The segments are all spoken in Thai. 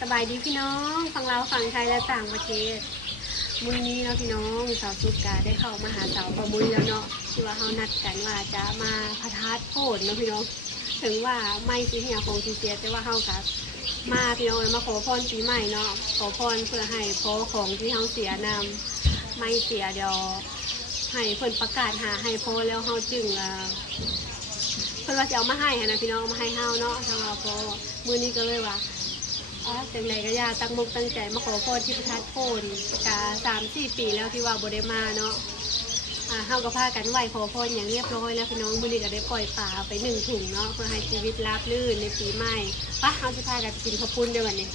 สบายดีพี่น้องฝั่งเราฝั่งไทยและต่างประเทศมื้อนี้เนาะพี่น้องสาวสุกกาได้เข้ามาหาสาวประมุยแล้วเนาะที่ว่าเขานัดกันว่าจะมาพระธาตุโพดเนาะพี่น้องถึงว่าไม่สิเหียคงสิเสียแต่ว่าเฮากับมาพี่น้องมาขอพรปีใหม่เนาะขอพรเพื่อให้พอของที่เฮาเสียนำไม่เสียเดี๋ยวให้เพิ่นประกาศหาให้พอแล้วเฮาจึงอ่าเพิ่นว่าจะเอามาให้นะพี่น้องมาให้เฮาเนาะทางเราพอมื้อนี้ก็เลยว่า จังไดก็อยาตั้งมุกตั้งใจมาขอพรที่พระธาตุโพนกะสามสี่ปีแล้วที่ว่าบ่ได้มาเนาะอ่าเฮาก็พากันไหว้ขอพรอย่างเรียบร้อยแล้วพี่น้องมื้อนี้ก็ได้ปล่อยปลาไปหนึ่งถุงเนาะเพื่อให้ชีวิตราบรื่นในปีใหม่ปะเฮาจะพากันไปกินข้าวปุ้นเด้วยวันนี้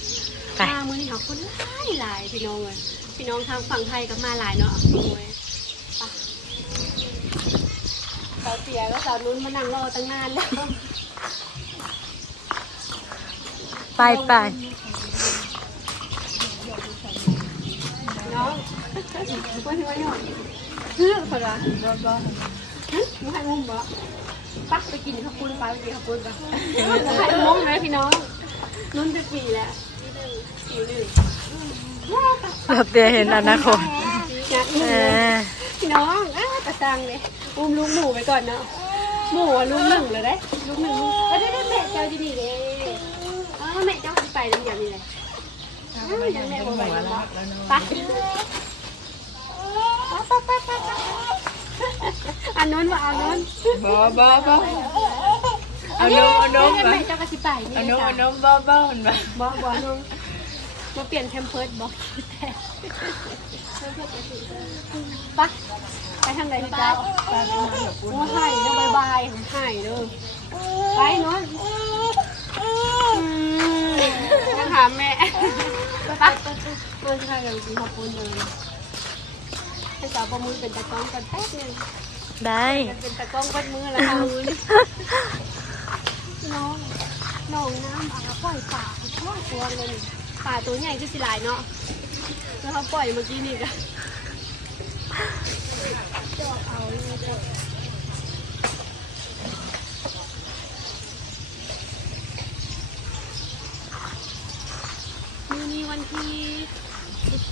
ไปมามื้อนี้ข้าวปุ้นหลายหลายพี่น้องเลยพี่น้องทางฝั่งไทยก็มาหลายเนาะโอ้ยไปสาวเตียก็สาวนุ่นมานั่งรอตั้งนานแล้ว ไปไป น้องว่าที่ว่าหยอดเฮ้ยพอละบ่บ่ฮึมึงให้งุ้มบ่ปักไปกินข้าวปุ้นไปไปกินข้าวปุ้นปะมึงให้งุ้มนะพี่น้องนุ่นจะปีแล้วปีหนึ่งว้าวปะแบบเดียเห็นอนาคตงัดมืเออเลยพี่น้องอาประจังเลยอุ้มลูกหมูไปก่อนเนาะหมูลูกหนึ่งเลยได้ลูกหนึ่งลูกเอ้ยได้ได้แม่เจ้าดีๆเลยอ้าวแม่เจ้าไปแล้วอย่างนี้เลย ยังแม่บ่ไปแล้วไปไปไปอันนู้นว่าอันนู้นบ่บ่บ่เอานมเอานมแม่มาเจ้าก็สิไปนี่เอานมจ้ะเอานมบ่บ่มันมาบ่บ่น้องมาเปลี่ยนแคมเพิร์ดบ่ไปไปทางไหนพี่เจ้าโอ้หายเด้อบายบายหายเด้อไปเนอนยังหาแม่ ไปมันจะทำอย่างจริงขอบคุณเลยให้สาวประมือเป็นตะกล้องกันแป๊บนึงได้เป็นตะกล้องกัดมือแล้วค่ะมือนี่น้องน้องน้ำอาปล่อยป่าช่วยตัวเลยนี่ป่าตัวใหญ่คือสิหลายเนาะแล้วเขาปล่อยเมื่อกี้นี่กันจอกเอาเลยเด้อ มีนี่วันที่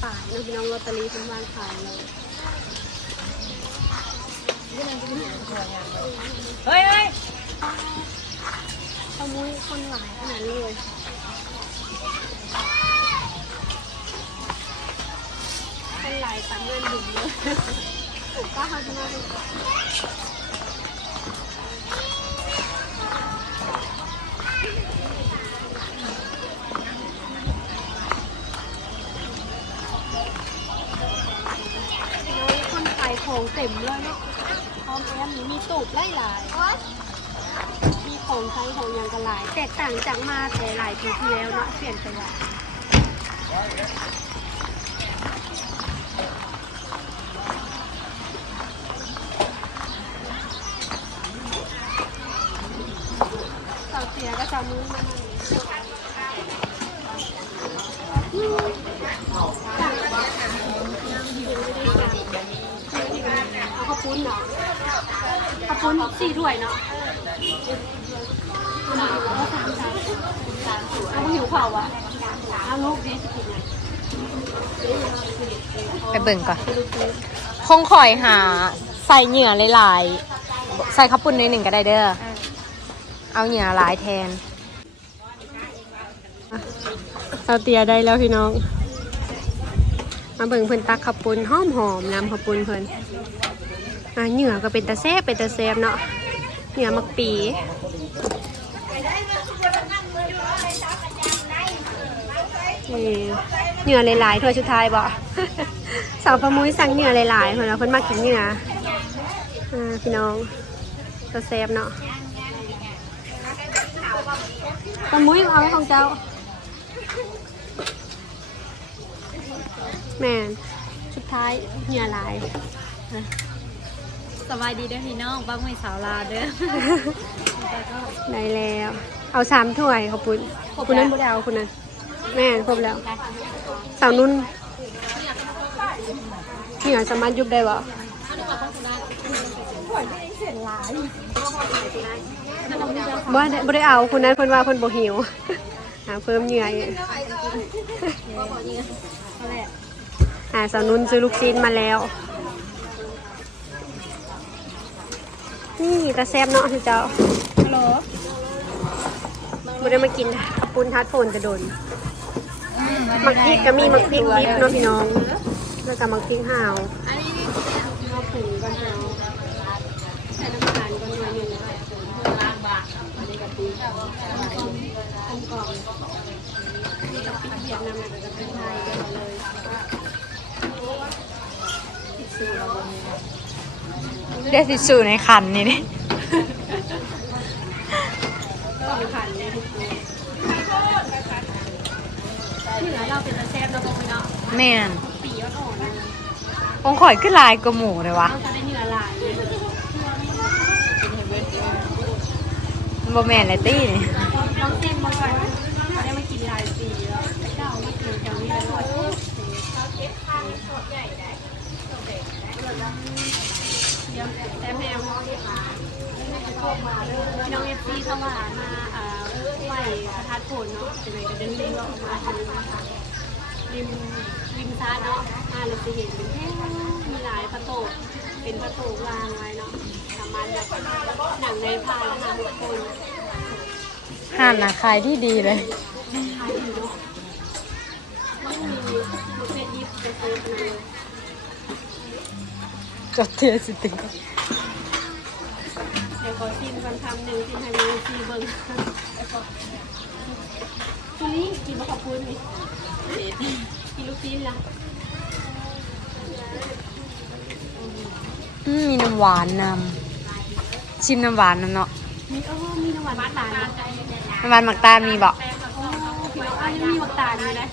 สิบปลายนะพี่น้องลอตเตอรี่เป็นวางขายเลยเฮ้ยเฮ้ยขโมยคนหลายขนาดเลยคนหลายตังเงินดุเลยป้าเขาจะมา ขายของเต็มเลยเนาะพร้อมแอมมีตูบไล่หลายมีของใช้ของอย่างกันหลาย แตกต่างจากมาแต่หลายปีที่แล้วเนาะเปลี่ยนไปหลายสาวเสียก็จะมือมานั่งเอาข้าวปุ้นเนาะข้าวปุ้นสี่ถ้วยเนาะ เอาหิวเผาอะเอาลูกดีสิกินไง ไป เบิ่งก่อนคงคอยหาใส่เหงื่อหลายๆ ใส่ข้าวปุ้นในอยหนึ่งก็ได้เด้อ เอาเหงื่อหลายแทนเอาเตียได้แล้วพี่น้อง มาเบิ่งเพิ่นตักขับปุนหอมหอมน้ำขับปุนเพิ่นเหงื่อก็เป็นตะแซ่บเป็นตะแซ่บเนาะเหงื่อมักปี นี่เหงื่อหลายๆถ้วยสุดท้ายบ่สาวประมุ้ยสั่งเหงื่อหลายๆเพิ่นว่าเพิ่นมากินเหงื่ออ่าพี่น้องตะแซ่บเนาะประมุ้ยเอาไว้ของเจ้า แม่นสุดท้ายเหงื่อหลายสบายดีเด้อพี่น้องบ้างไม่สาวลาเด้อได้แล้ว เอาสามถ้วยขอบคุณคุณนั้นบ่ได้เอาคุณนั้น แม่ครบแล้ว สาวนุ่นเหงื่อสามารถยุบได้บ่บ่ได้บ่ได้เอาคุณนั้นเพิ่นว่าเพิ่นบ่หิวหาเพิ่มเหนื่อยหาสาวนุ่นซื้อลูกชิ้นมาแล้ว นี่ตาแซบเนาะพี่เจ้าฮัลโหลไม่ได้มากินขับปุ้นทัดโฟนจะโดน มักพริกก็มีมักพริกดิบเนาะพี่น้อง แล้วก็มักพริกห่าวข้าวผงก่อนเนาะใส่น้ำตาลก่อนหน่อยนึงอันนี้กับปีกลมกล่อมนี่กับพริกเวียดนามแล้วก็พริกไทยเดี๋ยวเลยติดสูตรเราบนนี้ได้สิสูในคันนี่นี่เป็นผ่านเลยทุกตัวที่เหลือเราเป็นตะแซบเราบอกไปเนาะ แม่นปีอ่อนๆเลยองข่อยขึ้นลายกระหมูเลยวะเราจะได้เนื้อลายเลยบ่แม่นเลยตี้นี่ลองเต้นมาก่อนได้มากินลายปีแล้วเจ้ามากินแถวนี้แล้วก็เดี๋ยวแต่แมวน้องเอฟซีเข้ามามาอ่าไหวประทัดโผลเนาะจะไหนก็เดินเล่นเนาะมาริม ริมซาเนาะมาเราจะเห็นเป็นแค่มีหลายประตูเป็นประตูวางไว้เนาะสามารถแบบหนังในพายนะคะทุกคนห่านนะขายที่ดีเลยขายอยู่เนาะไม่มีลูกเล่นยิบไปซื้อเลยจดเทือสติเดี๋ยวขอชิมกันคำหนึ่งชิมให้มีชีเบิ้งทีนี้กินบะขอบคุณนี่ ลูกชิ้นละอืมมีน้ำหวานนำชิมน้ำหวานนำเนาะมีเออมีน้ำหวานตาลน้ำหวานหมักตาลมีบอกโอ้พี่น้องอันนี้มีมักตาลเลยนะ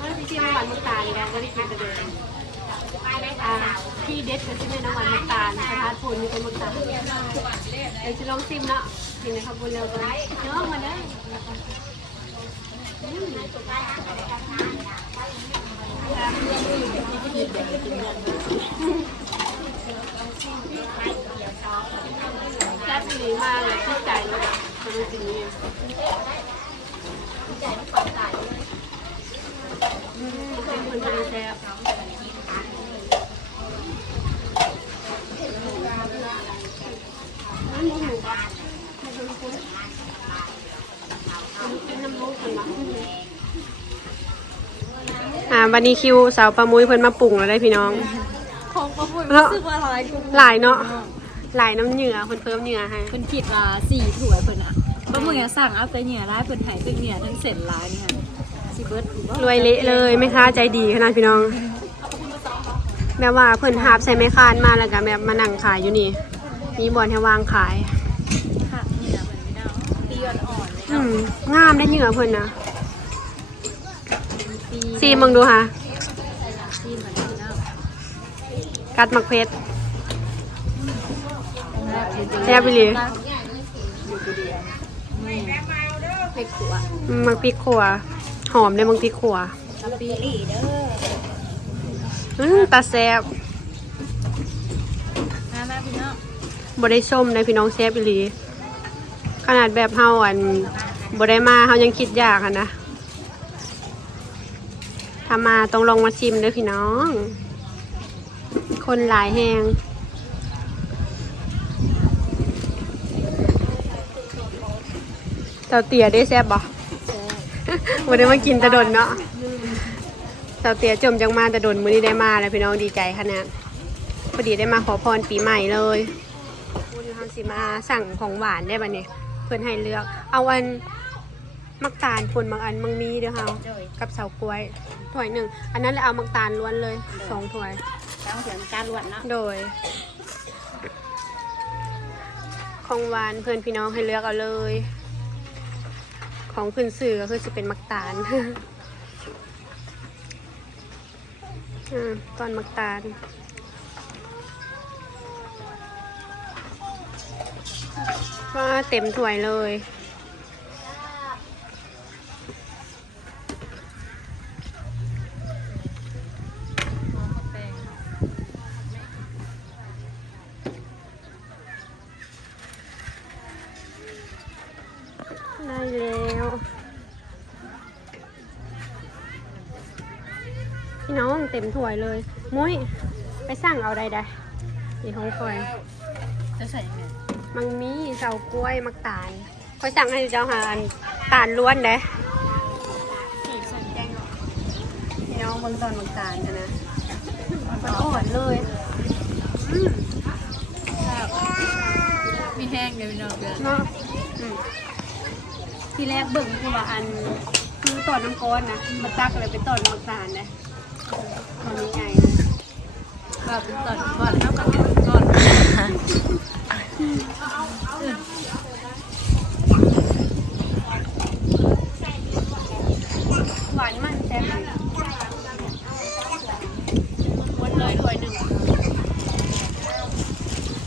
ว่าจริงๆน้ำหวานมักตาลนี่นะก็ได้กินแต่เดิมอ่าที่เด็ดก็ที่เป็นน้ำหวานมักตาลสถานพูนมีเป็นมักตาลเดี๋ยวจะลองชิมเนาะกินในขบวนเร็วกันเนาะมาเด้อ แซ่บดีมากเลยชื่ใจเลยทำสิ่งนี้อืมเป็นคนทำแซ่บน้ำหมูหมูปะไม่ต้องคุ้นเป็นน้ำมูกคนละ อ่าวันนี้คิวสาวปลามุ้ยเพิ่นมาปรุงแล้วได้พี่น้อง ของประพุ่นเนาะรู้สึกว่าหลายกูหลายเนาะ หลายน้ำเหงื่อเพิ่นเพิ่มเหงื่อให้เพิ่นคิดว่าสี่ถ้วยเพิ่นอะบะหมี่อะสั่งเอาแต่เหนียร้ายเพิ่นใหายเป็นเหนียทั้งเสร็จร้ายนี่ค่ะสิเบิร์ดหรือว่ารวยเละเลยไม่ค้าใจดีขนาดพี่น้อง แบบว่าเพิ่นหาบใส่ไม้คานมาแล้วก็แบบมานั่งขายอยู่นี่ มีบอลให้วางขายค่ะเหนียเพิ่นไม่ได้ตีอ่อนๆเลยอืมงามได้เหงื่อเพิ่นนะ ซีมึงดูค่ะตีเหมือนกันนะกัดมักเพชรแซ่บไปเลยเผ็ดขัวอืมมักพริกขัว หอมได้มักพริกขัวกะปิอีเด้ออืมตาแซบมามาพี่น้องบ่ได้ส้มได้พี่น้องแซบอีหลี ขนาดแบบเฮาอันบ่ได้มาเฮายังคิดยากอะนะ ถ้ามาต้องลองมาชิมเด้อพี่น้อง คนหลายแหงเต่าเตี๋ยได้แซ่บบ่บ่ได้มากินตะดนเนาะเต่าเตี๋ยจมจังมาตะดนมื้อนี้ได้มาแล้วพี่น้องดีใจขนาดพอดีได้มาขอพรปีใหม่เลยคุณเฮาสิมาสั่งของหวานได้บัดนี้เพิ่อนให้เลือก เอาอัน มักตาลผลบางอันมังมีเด้อเฮาโดยกับเสากล้วยถ้วยหนึ่งอันนั้นเลยเอามักตาลล้วนเลยสองถ้วยตั้งเสียงการลวดเนาะโดย ของหวานเพื่อนพี่น้องให้เลือกเอาเลย ของขึ้นสื่อก็คือจะเป็นมักตาล อ่าตอนมักตาลว่าเต็มถ้วยเลย แล้ว พี่น้องเต็มถ้วยเลย มุ้ย ไปสั่งเอาใดได้ดีของคอยจะใส่ยังไงมังมีเสากล้วย มักตาลคอยสั่งให้เจ้าหานตาลล้วนเด้พี่น้องบนตอนมักตาลนะนะมันอ่อนเลยมีแห้งเลยพี่น้องเดือน ที่แรกเบิ่งคือว่าอันคือตอนน้ำก้อนนะมาตักเลยไปตอนมักตาลนะตอนนี้ไงนะว่าเป็นตอนก่อนแล้วก็เป็นก้อน หวานมันแซ่บมันวนเลยถ้วยหนึ่ง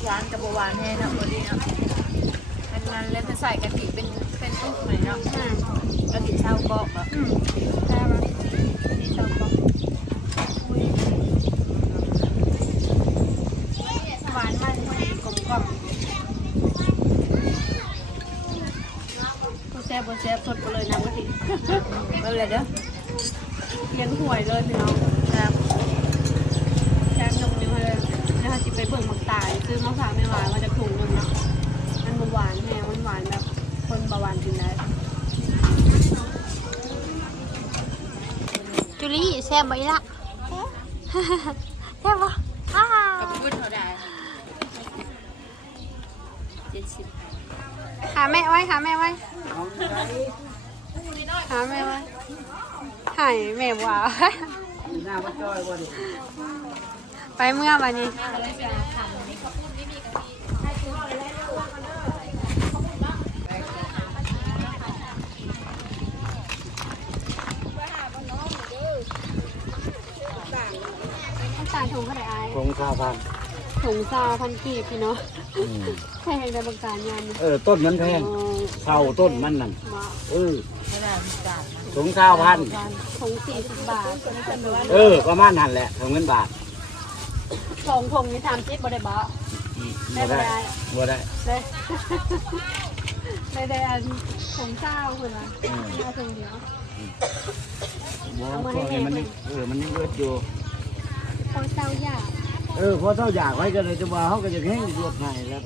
หวานกับหวานแห้งนะพอดีนะมันมันแล้วจะใส่กะทิเป็น เป็นลูกหน่อยเนาะอ่ากะทิเช้าก็แบบอืมแซ่บอะนี่ชอบบอกอุ๊ยหวานมันพอดีกลมกล่อมตัวแซ่บบ่แซ่บสดไปเลยนะกะทิ ไม่เป็นไรเด้อ เลี้ยงหวยเลยพี่น้อง ครับ แซ่บนมนิ้วเลยนะคะจิไปเบิ่งหมักตายซื้อมาฝากไม่หวานมาจากถุงนึงเนาะมันบ่หวานแห้งมันหวานแบบคนเบาหวานกินได้ จุลี่แซ่บไหมล่ะแซ่บปะอ้ากับพุ้นเขาได้เจ็ดสิบหาแม่ไว้หาแม่ไว้หาแม่ไว้หายแม่ว้าวไปเมื่อวันนี้ ต้องการถุงเท่าไหร่ไอ้คงข้าวพันถุงซาวพันกีบพี่เนาะแพงในบางการยามนี่เออต้นมันแพงอ๋อเช่าต้นมันนั่นมาเออไม่ได้มีจานนะถุงข้าวพันถุงสี่สิบบาทนี่เป็นแบบว่าเออ ประมาณนั้นแหละถุงเงินบาทสองถุงนี่ทำจิ๊บบได้บ่อืมได้บ่บ่ได้ได้บ่ได้ได้ได้ได้อันถุงเจ้าคุณละเออเอาถุงเดียว บ่พวกนี้มันยังเออมันยังเอื้ออยู่พ อเจ้าอยากเออพอเท่าอยากไว้ก็เลยจะว่าเขาก็จะแห้งรวดให้แล้ว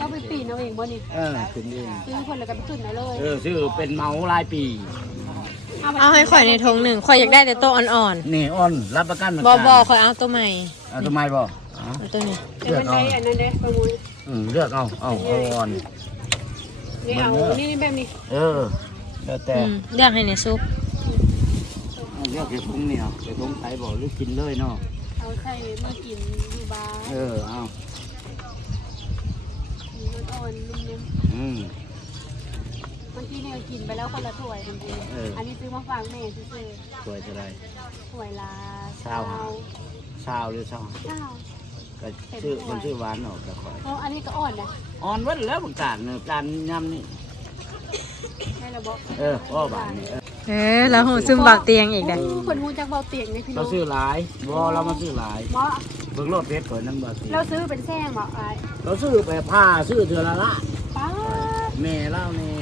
ต้องไปปีนเอาเองบ่นี่เออขึ้นเองซื้อคนแล้วก็ไปขึ้นเอาเลยเออชื่อเป็นเมารายปีเอาให้ข่อยในทงหนึ่งข่อยอยากได้แต่โตวอ่อนนี่อ่อนรับประกันเหมือนๆบอกันบอข่อยเอาตัวใหม่เอาทำไมบ่เอาเอาตัวนี้เดี๋ยวมันได้อันนั้นเด้ประมูลอืมเลือกเอาเอาเอาอ่อน นี่เอานี่แบบนี้เออแล้วแต่อืมเลือกให้ในซุปเอาเลือกเห็ดพุงเนี่ยเห็ดพุงไทยบ่หรือกินเลยเนาะ เอาใส่มากินอยู่บ้านเออเอามันอ่อนนุ่มอืมๆบางทีเนี่ยกินไปแล้วคนละถ้วยทันทีเอออั อันนี้ซื้อมาฝากแม่ซื้อสวยจะได้ ๆถ้วยละเช้า ซาวหรือซาวเช้าก็ชื่อคนชื่อหวานออกก็คอยเพราะอันนี้ก็อ่อนนะ อ่อนวัดแล้วบางการเนี่ยการยำนี่ให้ เราบอกเออพ่อบานนี่เออเออแล้วหูซึมเบาเตียงอีกเด้อคนมูจากเบาเตียงเนี่ยพี่น้เราองซื้อหลายบ่เรามาซื้อหลายเหมาะเบิ่งรถเพชรก่อนน้ำบาสีเราซื้อเป็นแซงเหมาะไอ้เราซื้อไปผ้าซื้อเทือละละป้าดแม่เล่านี่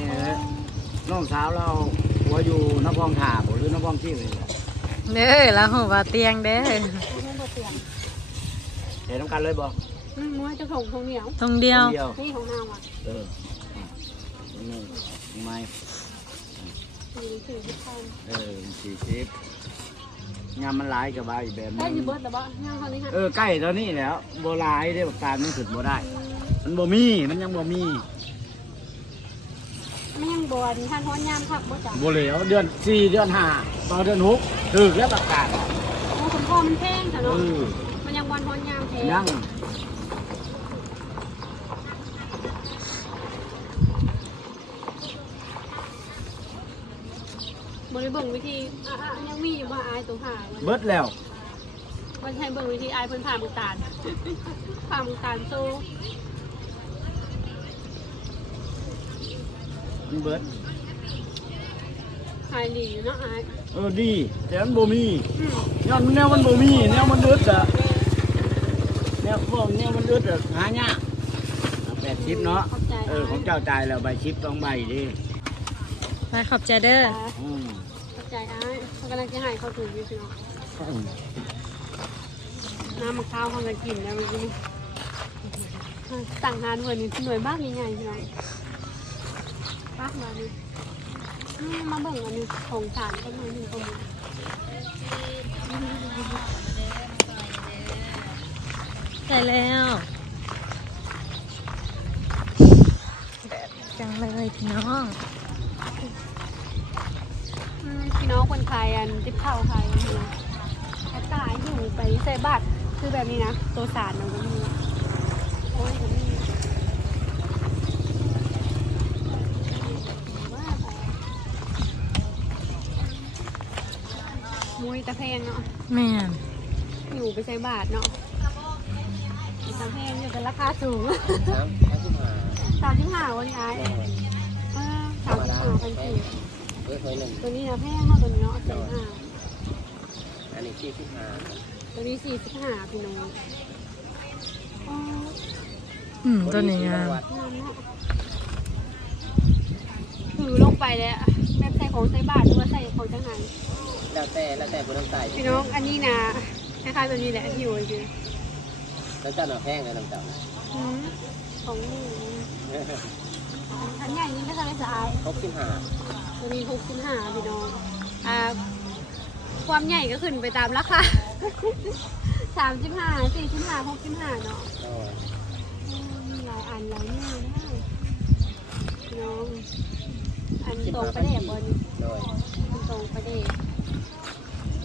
น้องสาวเราหัวอยู่นครถาบ่หรือนครที่เลยล่ะเด้อแล้วหูเบาเตียงเด้อเรื่องเบาเตียงเห็นน้ำกันเลยบ่อืมมัวจะถงทงเหนียวตรงเดียว คนเดียวนี่ของนางอะเออนี่ ไม่สี่สี่สิบพันเออสี่สิบยำมันหลายกับใบแบบได้นี้ยูเบิร์ดแต่ว่าย่างเท่านี้ฮะเออใกล้ตอนนี้แล้วโบหลายได้บอกการมันขึ้นบ่ได้ มันบ่มีมันยังบ่มีไม่ยังบอนท่านท้อนยามขับบ่จ้ะบ่เหลวเดือนสี่เดือนห้าต่อเดือนหกถึกแล้วประกาศโอ้คุณพ่อมันแพงค่ะเอเนาะอมันยังวันท้อนยามแพงยัง บริเบิ่งวิธีอะอะยังมีอยู่ว่าอายตรงหามันเบิดแล้วมันใช้เบิ่งวิธีอายเพิ่นผ่ามึงตาล ผ่ามึงตาลโซ่มันเบิด หายหลีอยู่เนาะอายเออดี แต่มันบ่มีอืมย้อนมันแนวมันบ่มี แนวมันเดือดอะแนวพวกแนวมันเดือดอะหายากแปดชิปเนาะเข้าใจเออ ของเจ้าจ่ายแล้วใบชิปต้องใบดิ มาขอบใจเด้ออ่าอืมเข้าใจอายเขากำลังจะใหายเข้าถึงอยู่พี่น้องขน้ำมะพร้าวเขาจะกินนะเมื่อกี้สั่งงานวันนี้หน่วยบ้างยังไงพี่น้องป้ามาดิอืมมาเบิ่งอันนี้ของสารก็หน่อยหนึ่งตรงนี้ใส่แล้วแบบจังเลยพี่น้อง อืมพี่น้ องคนไทยอันติบข้าวไทยนี่นะอากาศอยู่ไปใส่บัตรคือแบบนี้นะตัวสารมันก็มีโอ้ยก็มีว่าไปมุ้ยตะเพงเนาะแม่นอยู่ไปใช้บาทเนาะอยู่ตะเพงอยู่แต่ราคาสูงน้ำน้ำขึ้นมาสามสิบห้าวันนี้ไอ้เออสามสิบห้าพันสี่ เฮ้ยเฮ้ยหนึ่งตัวนี้นะแพงเนาะตัวนี้เนาะสามห้าอันนี้ที่ขึ้นมาตัวนี้สี่สิบห้าพี่น้องอ๋ออืมตัวนี้งามงามเนาะถือลงไปเลยอะแบบใส่ของใส่บาทหรือว่าใส่ของจังหันแล้วแต่แล้วแต่คนต้องใส่พี่น้องอันนี้นะคล้ายๆตัวนี้แหละที่อยู่จริงแล้วเจ้าหน่อแห้งเลยน้ำเจ้าๆอืมของนี่ทันใหญ่นี้ไม่เคยได้สะอายครบขึ้นหา ตัวนี้หกสิบห้าพี่น้องอ่าความใหญ่ก็ขึ้นไปตามราคาสามสิบห้าสี่สิบห้าหกสิบห้าเนาะโอ้ยอืมมีหลายอันหลายแนวนะพี่น้อง อันตรงประเดบบนโดยอันตรงประเดบ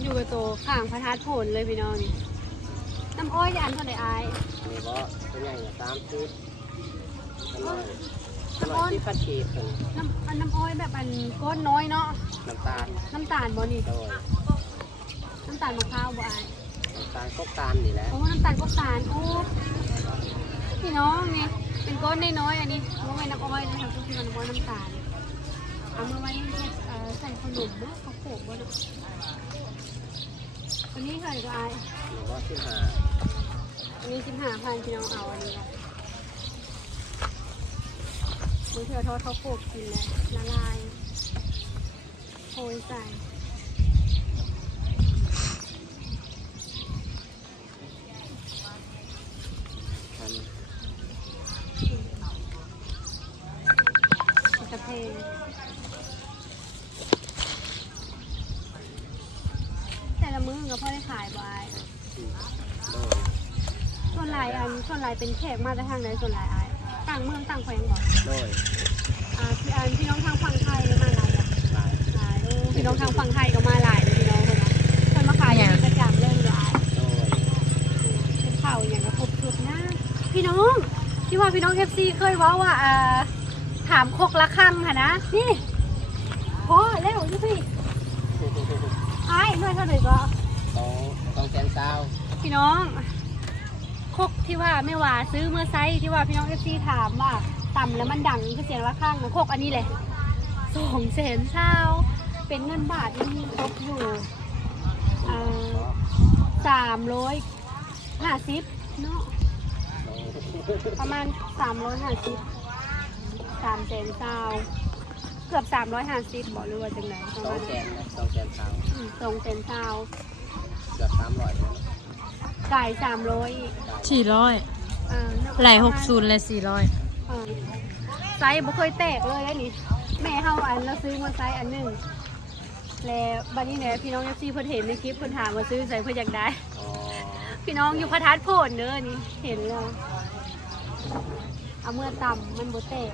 อยู่กับตัวข้างพระธาตุผลเลยพี่น้องนี่น้ำอ้อยจะอันเท่าไหร่อายอันนี้บ่ตัวใหญ่เนี่ยสามชุดอั นน้อยอันน้ำน้อ้ออยยที่พัดชีเป็นน้ำอันน้ำอ้อยแบบอันก้อนน้อยเนาะ น้ำตาลน้ำตาลบ่นี่ โดยน้ำตาลมะพร้าวบ่อายน้ำตาลครบตาลนี่แหละโอ้น้ำตาลก็ตาลโอ้พี่น้องนี่ เป็นก้อนน้อยๆอันนี้เอาไว้น้ำอ้อยนะครับทุกทีมันก้อนน้ำตาล เอามาไว้เฮ็ดเอ่อใส่ขนมเนาะข้าวโพดบ่เนาะอันนี้เท่าไหร่ก็อายหรือว่าขึ้นหาอันนี้สิบห้าพันพี่น้องเอาอันนี้ล มือเถื่อทอดข้าโพดกินเลยละลายโอยใส่กระเพงแต่ละมื้อก็พอได้ขายบ่ายส่วนหลายอันส่วนหลายเป็นแขกมาแต่ทางไหนส่วนหลายอายต่างเมืองต่างแขวงบอกโดยอ่าพี่อันพี่น้องทางฝั่งไทยมาหลายอะหลายหลายเออพี่น้องทางฝั่งไทยก็มาหลายเลยพี่น้องคนนะคนมาขายอย่างนี้ประจำเรื่องหลายโดยเป็นข่าวอย่างกระทบสุดนะพี่น้องที่ว่าพี่น้องเอฟซีเคยเว่าว่าอ่าถามคกละครังค่ะนะนี่พอแล้วดูสิไอ้ด้วยเท่าไหร่ก็สองสองแสนเศร้าพี่น้องคก ที่ว่าไม่ว่าซื้อเมื่อไซส์ที่ว่าพี่น้องเอฟซีถามว่าต่ำแล้วมันดังคือเสียงละข้างนะคกอันนี้แหละสองแสนเช้าเป็นเงินบาทที่ตกอยู่สามร้อยห้าสิบเนาะประมาณสามร้อยห้าสิบสามแสนเช้าเกือบสามร้อยห้าสิบบอกเลยว่าจังไหนประสอมางณแสนั้นนนะสองแสนเศร้าอืมสองแสนเช้าเกือบสามร้อยแล้ว ไก่สามร้อยสี่ร้อยอ่าไหลหกศูนย์และสี่ร้อยเออไซส์บ่เคยแตกเลยอันนี้แม่เฮาอันแล้วซื้อมาไซส์อันหนึงแล้วบัดนี้เนี่ยพี่น้องเอฟซีเพิ่นเห็นในคลิปเพิ่นถามว่าซื้อไซส์เพิ่นอยากได้อ๋อพี่น้องอยู่พระธาตุโพนเด้อนี่เห็นแล้วเอาเมื่อต่ำมันบ่แตก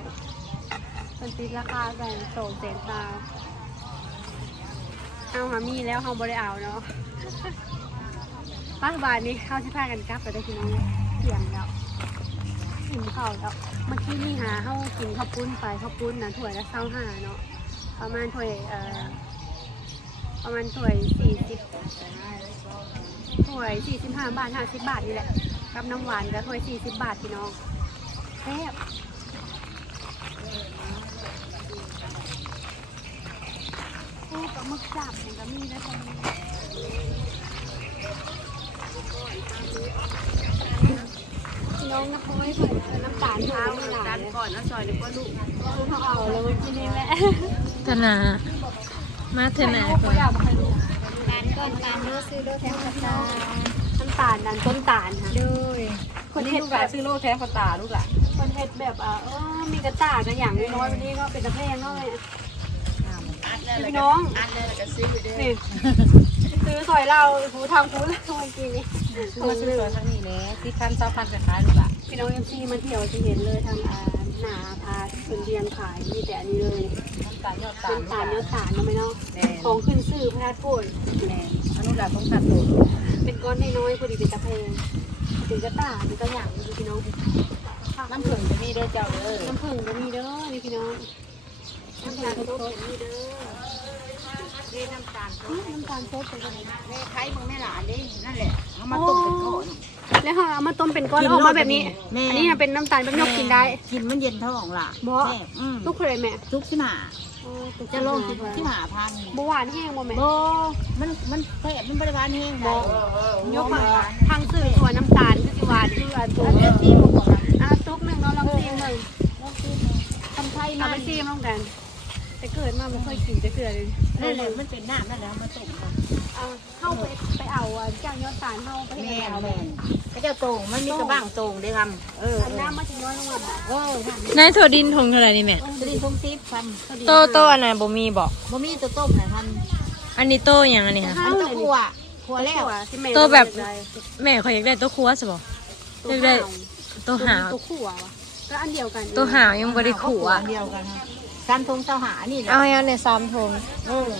เพิ่นติดราคากันสองแสนตาเอาหามีแล้วเฮาบ่ได้เอาเนาะ ป้าบานนี้เข้าที่พากันกลับไปได้พี่น้องเที่ยงแล้วกินข้าวแล้วเมื่อกี้นี่หาเข้ากินข้าวปุ้นไปข้าวปุ้นนะถ้วยละเศร้าห้าเนาะประมาณถ้วยเอ่อประมาณถ้วยสี่สิบถ้วยสี่สิบห้าบาทห้าสิบบาทนี่แหละกับน้ำหวานก็ถ้วยสี่สิบบาทพี่น้องแซ่บโอ้ปลาหมึกจับอย่างก็มีได้ตอนนี้พี่ น้องนะเขาไม่เปิดน้ำตาลเท้าไม่หลายเลก่อนนะซอยเดี๋ยวก็ลูกลูกเขาเอาแล้วมันกินนี่แหละธนา มาเถอนะเขาอยากมาดูร้านก่อนตามเลือกซื้อโลแทงตาน้ำตาลดันต้นตาลค่ะด้วยคนนี่เฮ็ดลูกแบหลานบซื้อโลแทงตาลูกหลานคนเฮ็ดแบบอะเออมีกระตากันอย่างน้อยวันนี้ก็เป็นตะเพงเนาะแม่พี่น้องอันี่ซื้อซอยเราหูทางหูแล้วเมื่อกี้นี้ ซื้อมาซื้อตัวทั้งนี้เลยที่พันเจ้าพันกับขายลูกหลานพี่น้องเอฟซีมาเที่ยวจะเห็นเลยทางอ่าหนาพาเป็นเรียงขายมีแต่อันนี้เลยน้ำตาลยอดตาเป็ลนตาลเนื้อตาลเนาะไหมเนาะแน่ของขึ้นชื่อพระธาตุโพนแน่อนุรักษ์ต้องการตัวเป็นก้อนน้อยๆพอดีเป็นตะเพงเป็นกระตาเป็นกระหย่างนี่พี่น้องน้ำผึ้งจะมีได้เจ้าเด้อน้ำผึ้งก็มีเด้อนี่พี่น้อง น้ำตาลโซดก็มีเด้อนี่น้ำตาลอื้อน้ำตาลโซดเป็นอะไรแม่ไข่มึงไม่หลานดินั่นแหละเอามาต้มเป็นก้อน แล้วเขาเอามาต้มเป็นก้อนแล้วออกมาแบบนี้ แม่ อันนี้เป็นน้ำตาลแบบยกกินได้ กินมันเย็นท้องล่ะบ่ แซ่บอืมทุกคนเลยแม่ทุกที่หมาอ๋อตุ๊กจะลงที่ที่หมาพันบหวานแห้งบ่แม่โบมันมันแซ่บมันบริวารแห้งบ่ยกมาทางสื่อตัวน้ำตาลคือสิหวานคืออันตัวอันนี้ที่มึงบอกนะอะตุ๊กหนึ่งเนาะลองซีมหนึ่งทำไทยเอามาไปซีมลองกัน แต่เกิดมาไม่ค่อยกินจะเกิดเลยนั่นแหละมันเป็นน้ำนั่นแหละเอามาต้มกันเอาเข้าไปไปเอาอะจ้างยอดตาลเข้าไปให้แม่เอาแม่ก็จะโต่งมันมีกระบ้างโต่งได้ทำเอออันน้ำมาถึงน้อยลงมาเออนายถั่วดินทงเท่าไหร่นี่แม่สลิดทุ่งซีฟทโตโตอันนั้นบ่มีบอกำบ่มีตัวต้มไหนพันอันนี้โตอย่างอันนี้ค่ะอันตัวขัวขัวแล้วที่แม่ตัวแบบแม่ขอยอยากได้โตครัวสิบ่ตัวอยากได้ขาวโตหาวตัวขั่ววะก็อันเดียวกันโตหาวยังบ่ได้ขัวเดียวกันค่ะ การทงเจ้าหานี่แหละเอาให้อันในสามทงเออ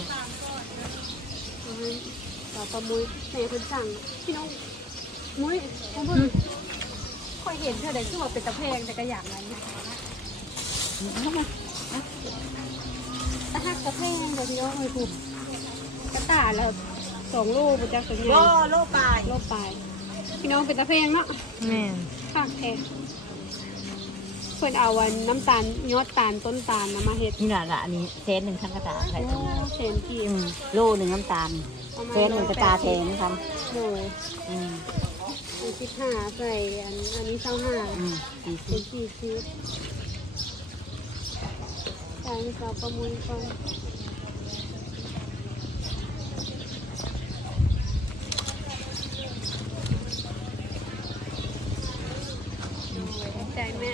ต่อประมุยแม่คุณสั่งพี่น้องมุ้ยผมเพิ่งค่อยเห็นเธอได้ชื่อว่าเป็นตะเพงแต่ก็อยากนั้นตะหักตะเพงเดี๋ยวพี่น้องเลยถูกกระตายแล้วสองลูกประจักษ์สัญโลญาโลปลายโลกไปพี่น้องเป็นตะเพงเนาะแม่นข้างแท้ เพิ่นเอาวันน้ำตาลยอดตาลต้นตาลนะมาเฮ็ดนี่แหละละอันนี้เซนหนึ่งทั้งกระตาใส่โอ้ตรงนี้เซนกีอืมโลหนึ่งน้ำตาลประมาณเซนหนึ่งกระตาแทนครับโอ้ยอืมอันสิบห้าใส่อันอันนี้เศร้าห้าอืมสี่เป็สินบสี่สิบใส่สาวประมูลก่อนใจแม่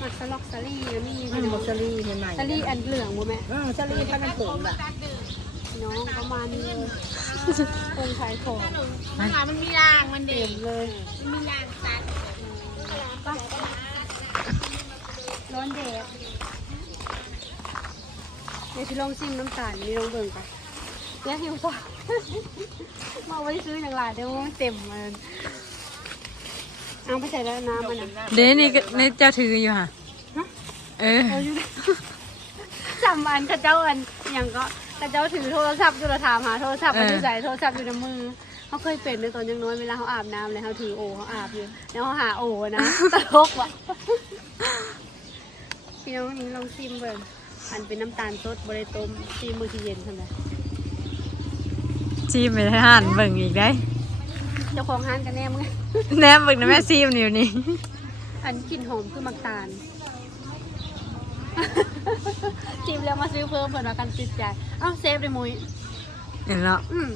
มัก สลอกสลี่นะมีมัพี่นน้บองสลีใหม่สลี่อันเหลืองบ่แม่เออสลีพันธุ์ผงแบบพี่น้องประมาณนี้เลยคงขายของมันมีรางมันเด็กเลยร้อนแดดเดี๋ยวพี่ลองซิมน้ำตาลนี่ลองเบิ่งกันแล้วหิวปะมาไว้ซื้ออย่างไรเดี๋ยวมันเต็มมันเอาไปใส่แล้วน้ำมันนะเดี๋ยวนี่ก็นี่เจ้าถืออยู่ค่ะ เออเอาอยู่จำอันข้าเจ้าอันอย่างก็ข้าเจ้าถือโทรศัพท์อยู่เราถามหาโทรศัพท์มันอยู่ใส่โทรศัพท์อยู่ในมือเขาเคยเป็นในตอนยังน้อยเวลาเขาอาบน้ำเลยเขาถือโอเขาอาบอยู่แล้วเขาหาโอนะตลกว่ะพี่น้องนี้ลองซิมเบิ่งอันเป็นน้ำตาลสดบริต้มซีมือที่เย็นทำไมซีมไปทหารเบิ่งอีกได้เจ้าของห้านกันแน่มึงแนมเบิ่งนะแม่ซีมนี่อยู่นี่อันกลิ่นหอมคือมักตาล ชิมแล้วมาซื้อเพิ่มเผื่อว่ากันติดใจเอ้าเซฟเลยมุ้ยเห็นแล้วอืม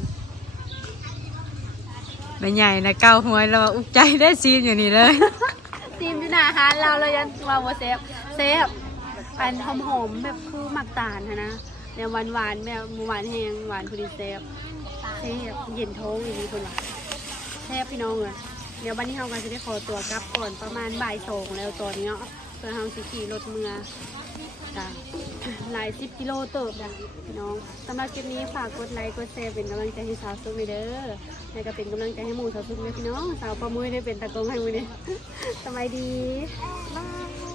แม่ใหญ่นะเก้าหวยแล้วว่าอุกใจได้ซีมอยู่นี่เลยทีมที่หนาฮานเราเลยยันว่าว่าเซฟเซฟอันหอมหอมๆแบบคือหมักตาลนะนะเนี่ยหวานหวานๆแบบหวานแห้งหวานพอดีเซฟเซฟเย็นท้องอย่างนี้คนละเซฟพี่น้องเลยเดี๋ยววันนี้เราก็จะได้ขอตัวกลับก่อนประมาณบ่ายสองแล้วตอนนี้เนาะเพื่อเราสิขี่รถเมือ จ้ะหลายสิบกิโลเติบจ้ะพี่น้องสำหรับคลิปนี้ฝากกดไลค์กดแชร์เป็นกำลังใจให้สาวซุกเลยเด้อและก็เป็นกำลังใจให้หมู่สาวซุกเลยพี่น้อง สาวประมุยได้เป็นตะกงให้มูเนี่ยสบายดีบาย